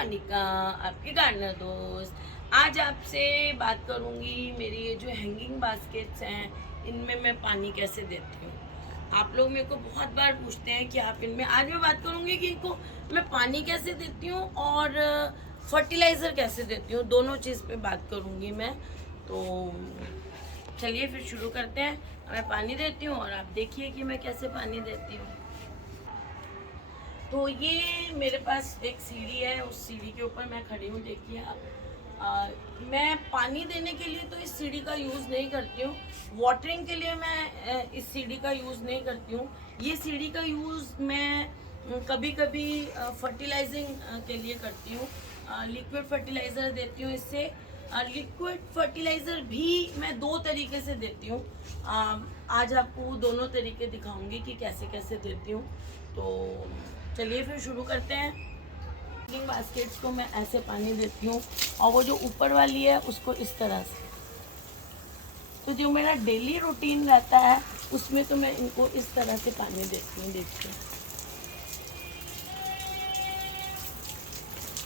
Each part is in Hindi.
मोनिका, आपकी गार्डनर दोस्त। आज आपसे बात करूंगी मेरी ये जो हैंगिंग बास्केट्स हैं इनमें मैं पानी कैसे देती हूँ। आप लोग मेरे को बहुत बार पूछते हैं कि आप इनमें, आज मैं बात करूंगी कि इनको मैं पानी कैसे देती हूँ और फर्टिलाइज़र कैसे देती हूँ, दोनों चीज़ पे बात करूंगी मैं। तो चलिए फिर शुरू करते हैं। मैं पानी देती हूँ और आप देखिए कि मैं कैसे पानी देती हूँ। तो ये मेरे पास एक सीढ़ी है, उस सीढ़ी के ऊपर मैं खड़ी हूँ, देखिए आप। मैं पानी देने के लिए तो इस सीढ़ी का यूज़ नहीं करती हूँ। वाटरिंग के लिए मैं इस सीढ़ी का यूज़ नहीं करती हूँ। ये सीढ़ी का यूज़ मैं कभी कभी फर्टिलाइजिंग के लिए करती हूँ। लिक्विड फर्टिलाइज़र देती हूँ इससे। लिक्विड फर्टिलाइज़र भी मैं दो तरीके से देती हूँ। आज आपको दोनों तरीके दिखाऊंगी कि कैसे कैसे देती हूँ। तो चलिए फिर शुरू करते हैं। हैंगिंग बास्केट्स को मैं ऐसे पानी देती हूँ और वो जो ऊपर वाली है उसको इस तरह से। तो जो मेरा डेली रूटीन रहता है उसमें तो मैं इनको इस तरह से पानी देती हूँ। देखिए,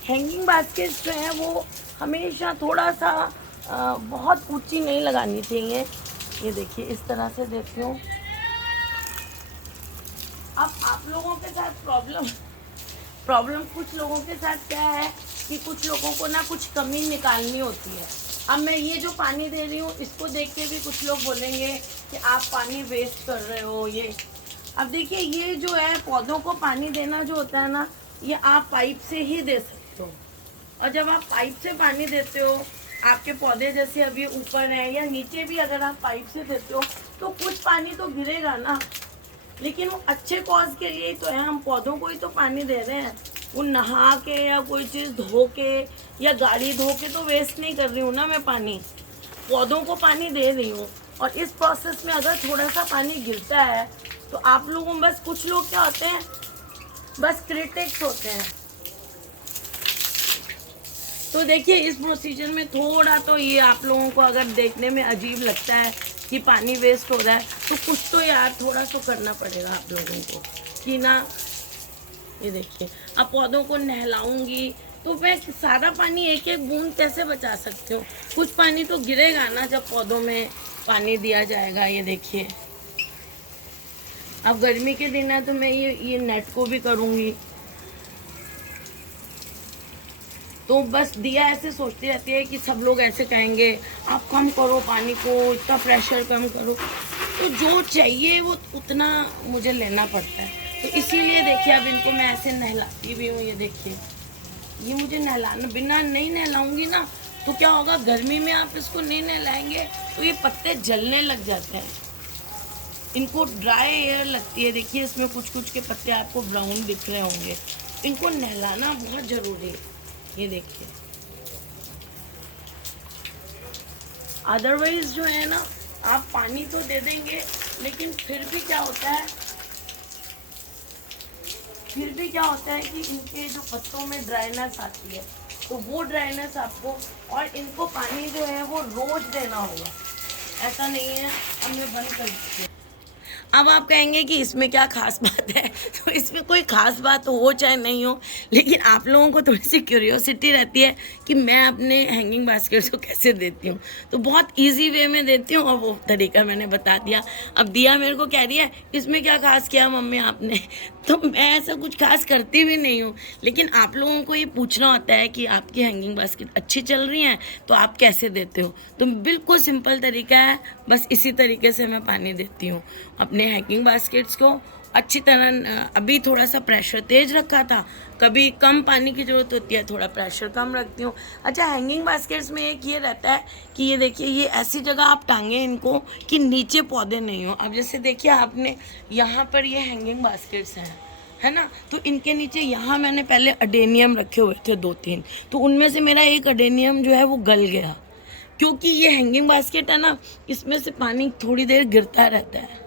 हैंगिंग बास्केट्स जो है वो हमेशा थोड़ा सा बहुत ऊंची नहीं लगानी चाहिए। ये देखिए, इस तरह से देती हूँ। अब आप लोगों के साथ प्रॉब्लम कुछ लोगों के साथ क्या है कि कुछ लोगों को ना कुछ कमी निकालनी होती है। अब मैं ये जो पानी दे रही हूँ इसको देख के भी कुछ लोग बोलेंगे कि आप पानी वेस्ट कर रहे हो। ये अब देखिए, ये जो है पौधों को पानी देना जो होता है ना, ये आप पाइप से ही दे सकते हो। और जब आप पाइप से पानी देते हो, आपके पौधे जैसे अभी ऊपर हैं या नीचे भी अगर आप पाइप से देते हो तो कुछ पानी तो गिरेगा ना, लेकिन वो अच्छे कॉज के लिए तो है। हम पौधों को ही तो पानी दे रहे हैं। वो नहा के या कोई चीज़ धो के या गाड़ी धो के तो वेस्ट नहीं कर रही हूँ ना मैं पानी, पौधों को पानी दे रही हूँ। और इस प्रोसेस में अगर थोड़ा सा पानी गिरता है तो आप लोगों, बस कुछ लोग क्या होते हैं, बस क्रिटिक्स होते हैं। तो देखिए, इस प्रोसीजर में थोड़ा तो ये आप लोगों को अगर देखने में अजीब लगता है कि पानी वेस्ट हो रहा है, तो कुछ तो यार थोड़ा तो करना पड़ेगा आप लोगों को कि ना। ये देखिए, अब पौधों को नहलाऊंगी तो मैं सारा पानी एक एक बूंद कैसे बचा सकती हूँ। कुछ पानी तो गिरेगा ना जब पौधों में पानी दिया जाएगा। ये देखिए, अब गर्मी के दिन है तो मैं ये नेट को भी करूँगी। तो बस दिया ऐसे सोचती रहती है कि सब लोग ऐसे कहेंगे आप कम करो पानी को, इतना प्रेशर कम करो। तो जो चाहिए वो उतना मुझे लेना पड़ता है। तो इसीलिए देखिए, अब इनको मैं ऐसे नहलाती भी हूँ। ये देखिए, ये मुझे नहलाना, बिना नहीं नहलाऊंगी ना तो क्या होगा, गर्मी में आप इसको नहीं नहलाएंगे तो ये पत्ते जलने लग जाते हैं। इनको ड्राई एयर लगती है। देखिए, इसमें कुछ कुछ के पत्ते आपको ब्राउन दिख रहे होंगे। इनको नहलाना बहुत ज़रूरी है। ये देखिए, अदरवाइज जो है ना, आप पानी तो दे देंगे लेकिन फिर भी क्या होता है कि इनके जो पत्तों में ड्राइनेस आती है, तो वो ड्राइनेस आपको, और इनको पानी जो है वो रोज देना होगा। ऐसा नहीं है हमने बंद कर दिया। अब आप कहेंगे कि इसमें क्या खास बात है। तो इसमें कोई खास बात हो चाहे नहीं हो, लेकिन आप लोगों को थोड़ी सी क्यूरियोसिटी रहती है कि मैं अपने हैंगिंग बास्केट्स को कैसे देती हूँ। तो बहुत इजी वे में देती हूँ और वो तरीका मैंने बता दिया। अब दिया मेरे को कह रही है इसमें क्या खास किया मम्मी आपने। तो मैं ऐसा कुछ खास करती भी नहीं हूँ, लेकिन आप लोगों को ये पूछना होता है कि आपकी हैंगिंग बास्केट अच्छी चल रही हैं तो आप कैसे देते हो। तो बिल्कुल सिंपल तरीका है, बस इसी तरीके से मैं पानी देती हूँ अपने हैंगिंग बास्केट्स को अच्छी तरह। अभी थोड़ा सा प्रेशर तेज रखा था, कभी कम पानी की ज़रूरत होती है, थोड़ा प्रेशर कम रखती हूँ। अच्छा, हैंगिंग बास्केट्स में एक ये रहता है कि ये देखिए, ये ऐसी जगह आप टांगें इनको कि नीचे पौधे नहीं हो। अब जैसे देखिए, आपने यहाँ पर ये हैंगिंग बास्केट्स हैं, है ना, तो इनके नीचे यहाँ मैंने पहले अडेनियम रखे हुए थे 2-3, तो उनमें से मेरा एक अडेनियम जो है वो गल गया, क्योंकि ये हैंगिंग बास्केट है ना, इसमें से पानी थोड़ी देर गिरता रहता है।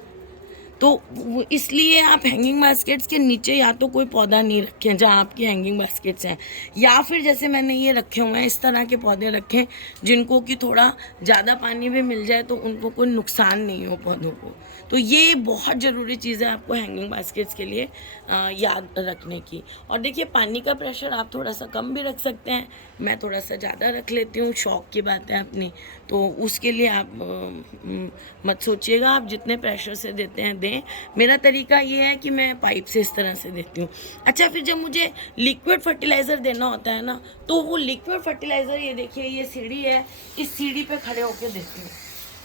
तो इसलिए आप हैंगिंग बास्केट्स के नीचे या तो कोई पौधा नहीं रखें जहाँ आपकी हैंगिंग बास्केट्स हैं, या फिर जैसे मैंने ये रखे हुए हैं इस तरह के पौधे रखें जिनको कि थोड़ा ज़्यादा पानी भी मिल जाए तो उनको कोई नुकसान नहीं हो पौधों को। तो ये बहुत ज़रूरी चीज़ है आपको हैंगिंग बास्केट्स के लिए याद रखने की। और देखिए पानी का प्रेशर आप थोड़ा सा कम भी रख सकते हैं, मैं थोड़ा सा ज़्यादा रख लेती हूँ, शौक की बात है अपनी, तो उसके लिए आप मत सोचिएगा, आप जितने प्रेशर से देते हैं दें। मेरा तरीका ये है कि मैं पाइप से इस तरह से देती हूँ। अच्छा, फिर जब मुझे लिक्विड फर्टिलाइज़र देना होता है ना, तो वो लिक्विड फर्टिलाइज़र, ये देखिए ये सीढ़ी है, इस सीढ़ी पे खड़े होकर देती हूँ।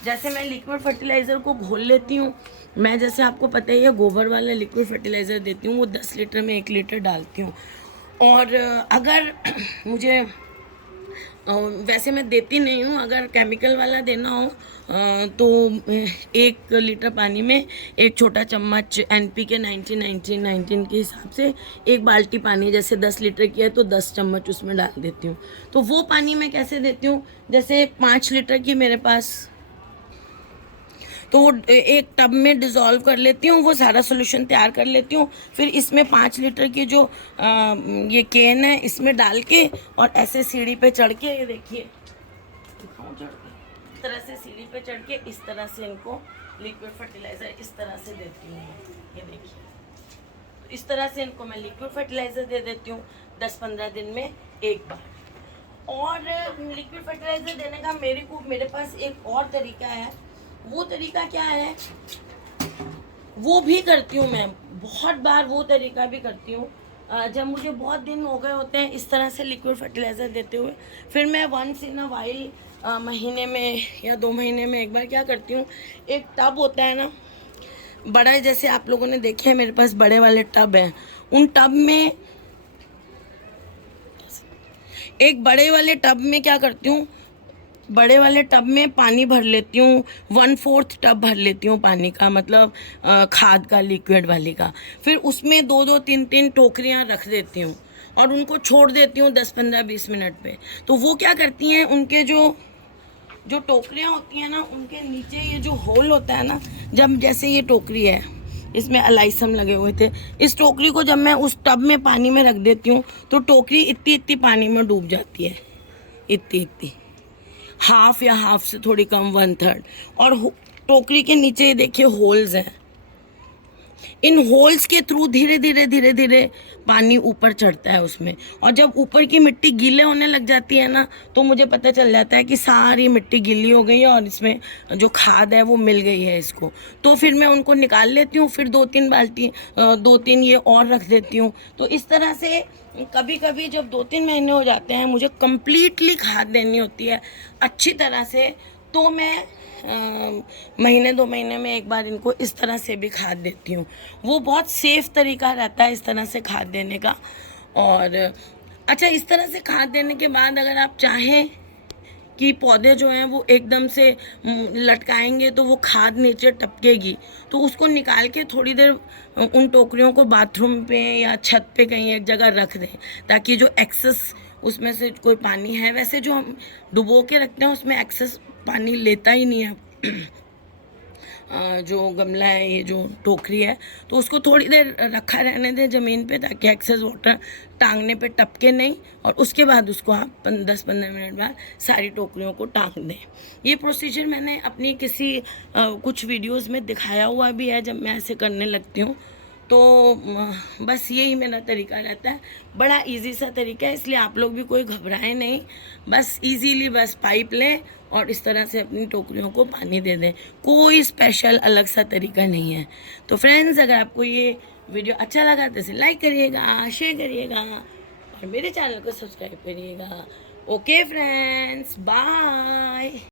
जैसे मैं लिक्विड फर्टिलाइज़र को घोल लेती हूँ, मैं जैसे आपको पता ही है गोबर वाला लिक्विड फर्टिलाइज़र देती हूँ, वो 10 लीटर में 1 लीटर डालती हूँ। और अगर मुझे वैसे मैं देती नहीं हूँ, अगर केमिकल वाला देना हो तो 1 लीटर पानी में एक छोटा चम्मच NPK 19 के हिसाब से 1 बाल्टी पानी, जैसे 10 लीटर की है तो 10 चम्मच उसमें डाल देती हूँ। तो वो पानी मैं कैसे देती हूँ, जैसे 5 लीटर की मेरे पास, तो वो एक टब में डिज़ोल्व कर लेती हूँ, वो सारा सोल्यूशन तैयार कर लेती हूँ। फिर इसमें 5 लीटर की जो ये कैन है इसमें डाल के और ऐसे सीढ़ी पे चढ़ के, ये देखिए दिखाऊँ चढ़ के, इस तरह से सीढ़ी पे चढ़ के इस तरह से इनको लिक्विड फर्टिलाइज़र इस तरह से देती हूँ। ये देखिए, तो इस तरह से इनको मैं लिक्विड फर्टिलाइज़र दे देती हूँ 10-15 दिन में एक बार। और लिक्विड फर्टिलाइज़र देने का मेरे पास एक और तरीका है। वो तरीका क्या है, वो भी करती हूँ मैं बहुत बार, वो तरीका भी करती हूँ। जब मुझे बहुत दिन हो गए होते हैं इस तरह से लिक्विड फर्टिलाइज़र देते हुए, फिर मैं वंस इन अ वाइल, महीने में या 2 महीने में एक बार क्या करती हूँ, एक टब होता है ना बड़ा, जैसे आप लोगों ने देखे हैं मेरे पास बड़े वाले टब हैं, उन टब में, एक बड़े वाले टब में क्या करती हूँ, बड़े वाले टब में पानी भर लेती हूँ, 1/4 टब भर लेती हूँ पानी का, मतलब खाद का, लिक्विड वाली का। फिर उसमें 2-2 3-3 टोकरियाँ रख देती हूँ और उनको छोड़ देती हूँ 10-15-20 मिनट पे। तो वो क्या करती हैं, उनके जो टोकरियाँ होती हैं ना, उनके नीचे ये जो होल होता है ना, जब जैसे ये टोकरी है इसमें अलाइसम लगे हुए थे, इस टोकरी को जब मैं उस टब में पानी में रख देती हूँ तो टोकरी इतनी इतनी पानी में डूब जाती है, इतनी इतनी, हाफ या हाफ से थोड़ी कम, 1/3। और टोकरी के नीचे ये देखिए होल्स हैं, इन होल्स के थ्रू धीरे धीरे धीरे धीरे पानी ऊपर चढ़ता है उसमें। और जब ऊपर की मिट्टी गीले होने लग जाती है ना, तो मुझे पता चल जाता है कि सारी मिट्टी गीली हो गई है और इसमें जो खाद है वो मिल गई है इसको। तो फिर मैं उनको निकाल लेती हूँ, फिर 2-3 बाल्टी 2-3 ये और रख देती हूँ। तो इस तरह से कभी कभी जब 2-3 महीने हो जाते हैं, मुझे कम्प्लीटली खाद देनी होती है अच्छी तरह से, तो मैं महीने 2 महीने में एक बार इनको इस तरह से भी खाद देती हूँ। वो बहुत सेफ़ तरीका रहता है इस तरह से खाद देने का। और अच्छा, इस तरह से खाद देने के बाद अगर आप चाहें कि पौधे जो हैं वो एकदम से लटकाएंगे तो वो खाद नीचे टपकेगी, तो उसको निकाल के थोड़ी देर उन टोकरियों को बाथरूम पे या छत पे कहीं एक जगह रख दें, ताकि जो एक्सेस उसमें से कोई पानी है, वैसे जो हम डुबो के रखते हैं उसमें एक्सेस पानी लेता ही नहीं है जो गमला है, ये जो टोकरी है, तो उसको थोड़ी देर रखा रहने दें ज़मीन पे, ताकि एक्सेस वाटर टांगने पे टपके नहीं, और उसके बाद उसको आप 10-15 मिनट बाद सारी टोकरियों को टांग दें। ये प्रोसीजर मैंने अपनी कुछ वीडियोस में दिखाया हुआ भी है जब मैं ऐसे करने लगती हूँ। तो बस यही मेरा तरीका रहता है, बड़ा इजी सा तरीका है, इसलिए आप लोग भी कोई घबराएं नहीं, बस इजीली बस पाइप लें और इस तरह से अपनी टोकरियों को पानी दे दें। कोई स्पेशल अलग सा तरीका नहीं है। तो फ्रेंड्स, अगर आपको ये वीडियो अच्छा लगा तो इसे लाइक करिएगा, शेयर करिएगा और मेरे चैनल को सब्सक्राइब करिएगा। Okay friends, bye.